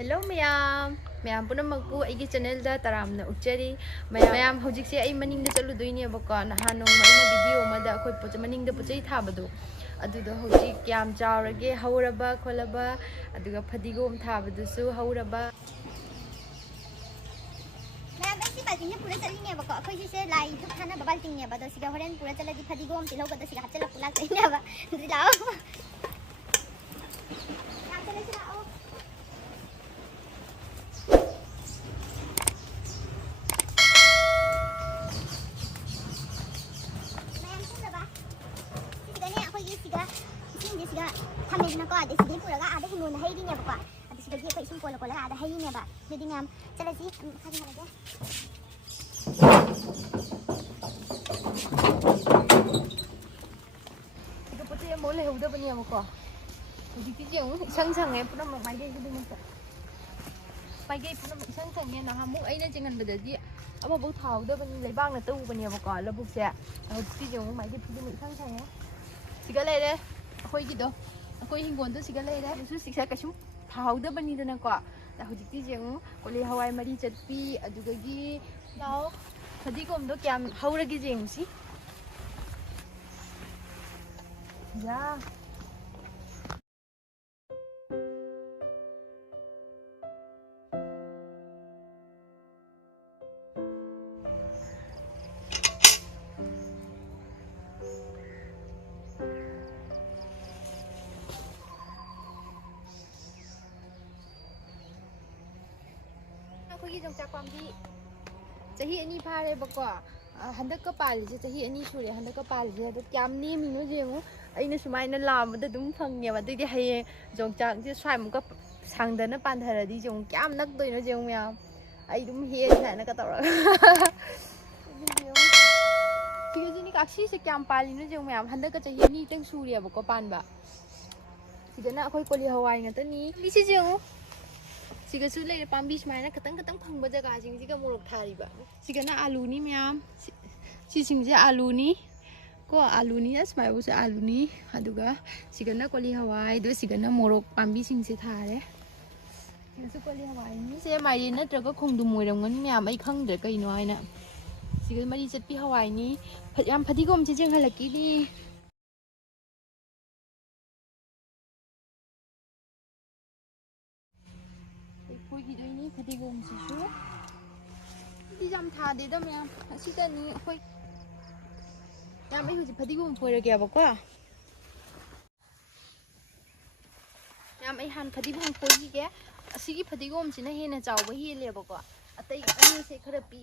Hello mayam mayam puna magpu aigi channel da taramna uchari mayam hojikse ai maning da chalu doine bako na hanong maina video ma da khoi poch maning da pochai thabadu aduda hojik kyam chawrage hauraba kholaba aduga phadigom thabadu su hauraba mayam ai balting ne pura chaline bako khoi se lai duk thana balting ne bado siga horen pura chala di phadigom tilho gada siga hachela pula chaine ba dilao yang chale sila o siga thamne na ko ade sidi pura ga ade hinuna hai di ne ba ade siga gi ko isim kola kola ade hai ne ba jadi ngam chala si khadi mara ido poche mole heuda bani amko hojikti jeng sang sang e puna mai ge du ma pai ge puna sang sang ne na hamu aina jengan badadi ama bu thau da bani leibang na tu bani amko labuk se hojikti jeng mai ge pudi sang sang e siga le de khoi gi do khoi hingon do siga le de su siksa ka sum thau da bani da na ko da hojikti jeng kole hawai mari chatpi aduga gi lao thadi kom do kyam haura gi jeng si ya jong chak pambi chahi ani phare bako handak ka pal je chahi ani sure handak ka pal je da kyam ni mi no je mu aina sumai na lam da dum phang ne ba dei haye jong chak je swai mu ka sang da na pan thara di jong kyam nak doi no je mu ya ai dum he sa na ka tawra ti je ni ka si se kyam pali no je mu ya handak ka chahi ni teng sure bako pan ba ti da na khoi koli hawai nga ta ni li si je mu siga su le pambi smai na katang katang phang ba jaga jing siga morok thari ba siga na alu ni myam si sing je alu ni ko alu ni as mai bu se alu ni aduga siga na koli hawai do siga na morok pambi sing se thare siga su koli hawai ni se mai na traga khongdu moiram ngan myam ai khang de kai no ai na siga mari chatpi hawai ni yam phadi gom che jeng halaki ni khoi gi doi ni phadi gom si su di jam tha de da myam asi ta ni khoi yam ai hu ji phadi gom phoi ra kya ba ko yam ai han phadi gom phoi gi ke asi gi phadi gom si na he na chaw ba he le ba ko atai ani se khara pi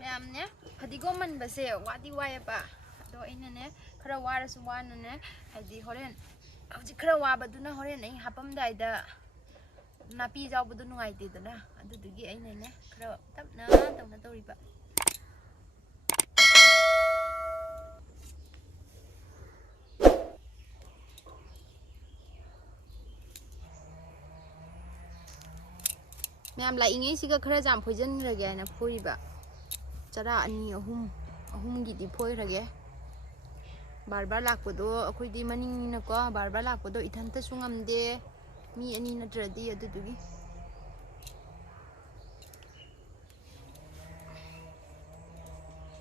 myam ne phadi gom man ba se wadi wai ba do ina ne khara wara su wana ne hadi horen hauji khara waba duna horen ai hapam dai da napi jaw bu du ngai te dana adu dugi ai ne khara tapna tawna tori ba ma'am लाइंगे सिगा खरा जाम फोजन रगे ना फोइबा चरा अनि अहुम गिदी फोइ रगे बार बार लाखपदो अखोइदी मनिंग न को बार बार लाखपदो इथंत सुंगमदे मी अनि नत्रदी अदुदुगी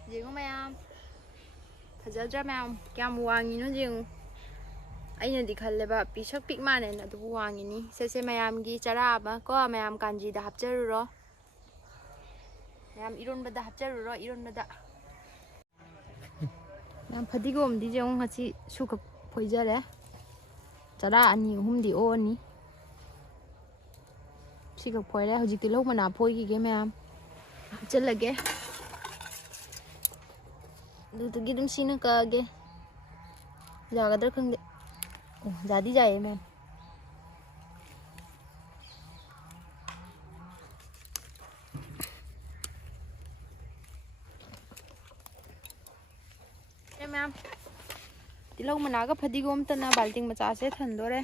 जेगो मैम फजद्रा मैम क्या वांगी नो जेगो अइना दि खल्लेबा पिसक पिक माने न दुबु वांगिनी सेसे मैम गी चराबा को मैम कांजी दा हपचरुरो मैम इरोन बदा हपचरुरो इरोन बदा मैम फदिगोम दी जेउ हची सुख फोइजरे चरा अनि हुमदी ओ अनि सिख फोइरे हजिकति लो मना फोइगी गे मैम हपचलगे दुतुगी दुम सिन कागे जागदर खंगदे जादी जाए मैम मैम तिलौ मनागा फदिगोम तना बाल्टिंग मचा से थंदोरे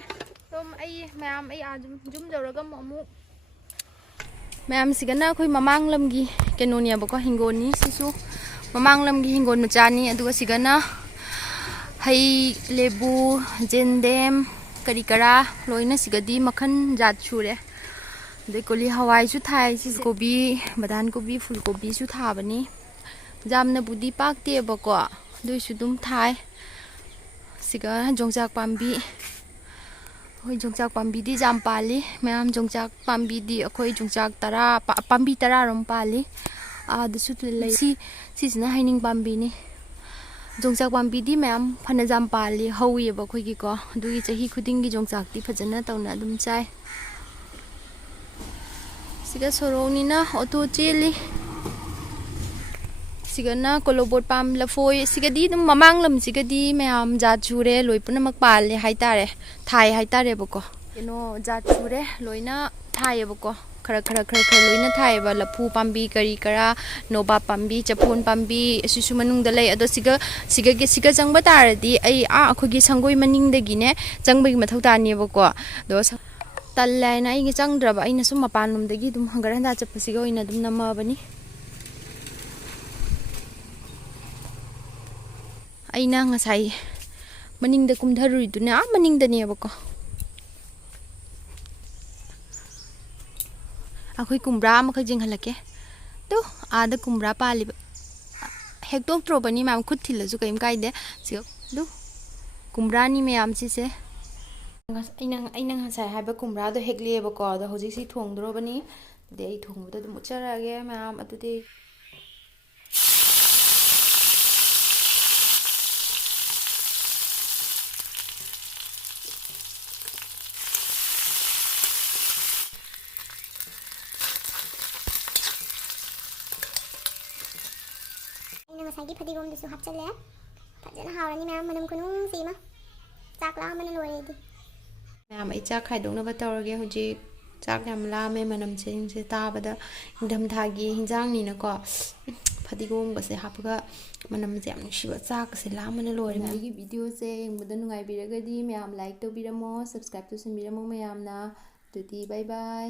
तुम आई मैम आई आज जुम जौरगा ममु मैम सिगना अखोई ममांग लमगी केनोनिया बको हिंगोनी सिसु ममांग लमगी हिंगोन मचानी अदुगा सिगना ꯍꯩ ꯂꯦꯕꯨ ꯖꯦꯟꯗꯦꯝ ꯀꯔꯤ ꯀꯔꯥ ꯂꯣꯏꯅ ꯁꯤꯒꯗꯤ ꯃꯈꯟ ꯖꯥꯠ ꯁꯨꯔꯦ ꯑꯗꯩ ꯀꯣꯂꯤ ꯍꯋꯥꯏꯁꯨ ꯊꯥꯏ ꯁꯤꯁꯦ ꯀꯣꯕꯤ ꯕꯗꯥꯟ ꯀꯣꯕꯤ ꯐꯨꯜ ꯀꯣꯕꯤꯁꯨ ꯊꯥꯕꯅꯤ ꯌꯥꯝꯅꯕꯨꯗꯤ ꯄꯥꯛꯇꯦꯕꯀꯣ ꯑꯗꯨꯏꯁꯨ ꯑꯗꯨꯝ ꯊꯥꯏ ꯁꯤꯒ ꯌꯣꯡꯆꯥꯛ ꯄꯥꯝꯕꯤ ꯑꯩꯈꯣꯏ ꯌꯣꯡꯆꯥꯛ ꯄꯥꯝꯕꯤꯗꯤ ꯌꯥꯝ ꯄꯥꯜꯂꯤ ꯃꯌꯥꯝ ꯌꯣꯡꯆꯥꯛ ꯄꯥꯝꯕꯤꯗꯤ ꯑꯩꯈꯣꯏ ꯌꯣꯡꯆꯥꯛ ꯄꯥꯝꯕꯤ 10ꯔꯣꯝ ꯄꯥꯜꯂꯤ ꯑꯥꯗꯁꯨ ꯂꯩ ꯁꯤꯁꯤꯅ ꯍꯩꯅꯤꯡ ꯄꯥꯝꯕꯤꯅꯤ ꯌꯣꯡꯆꯥꯛ ꯄꯥꯝꯕꯤꯗꯤ ꯃꯌꯥꯝ ꯐꯅ ꯌꯥꯝ ꯄꯥꯜꯂꯤ ꯍꯧꯋꯦꯕ ꯑꯩꯈꯣꯏꯒꯤꯀꯣ ꯑꯗꯨꯒꯤ ꯆꯍꯤ ꯈꯨꯗꯤꯡꯒꯤ ꯌꯣꯡꯆꯥꯛꯇꯤ ꯐꯖꯅ ꯇꯧꯅ ꯑꯗꯨꯝ ꯆꯥꯏ siga sorongnina auto cheli sigana kolobot pam lafoi sigadi dum mamang lam sigadi mayam jat chure loi punamak palle haitare thai haitare bako eno jat chure loina thai bako khara loina thai ba lafu pambi kari kara noba pambi chapon pambi asisu manung da lei ado siga jangba taradi ai akhogi sangoi maning dagi ne jangbagi mathau tani bako do तल्लायना आई चंद्रब अना सूम मपानोमदगी दुम hunger हंदा चप्पसिगा ओइना दुम नमबनी अइना ngasai maningda kumtharuiduna maningdaneबको अखोई कुमब्रा मखक जिंगहलके तो आदा कुमब्रा पालिब हेक्टोक ट्रोबनी ma'am खुद थिलजु कइम काइदे सिगो दु कुमब्रानी ma'am सिसे अइना ngasai हाइबा कुमब्रादो हेक्लेबको अदो होजिसि थोंगद्रोबनी दे आई थोंगबदो दुम उचरागे ma'am अदुदि ngasai fadigom dusu hapchale fajana hawani ma'am manam kunung sima chakla mana loyedi ma'am आई चाक खाइदोंनबा तौरगे होजि चाक याम लामे मनम से ताबदा इंधम थागी हिंजांगनिनको फदिगोम गसे हापगा मनम से याम नुसिबा चाक से लामना लोरे मैगी वीडियो से यंगबदा नुंगाइ बिरगदी मैम लाइक तो बिरमो सब्सक्राइब तो सिनबिरमो मैमना तुति बाय बाय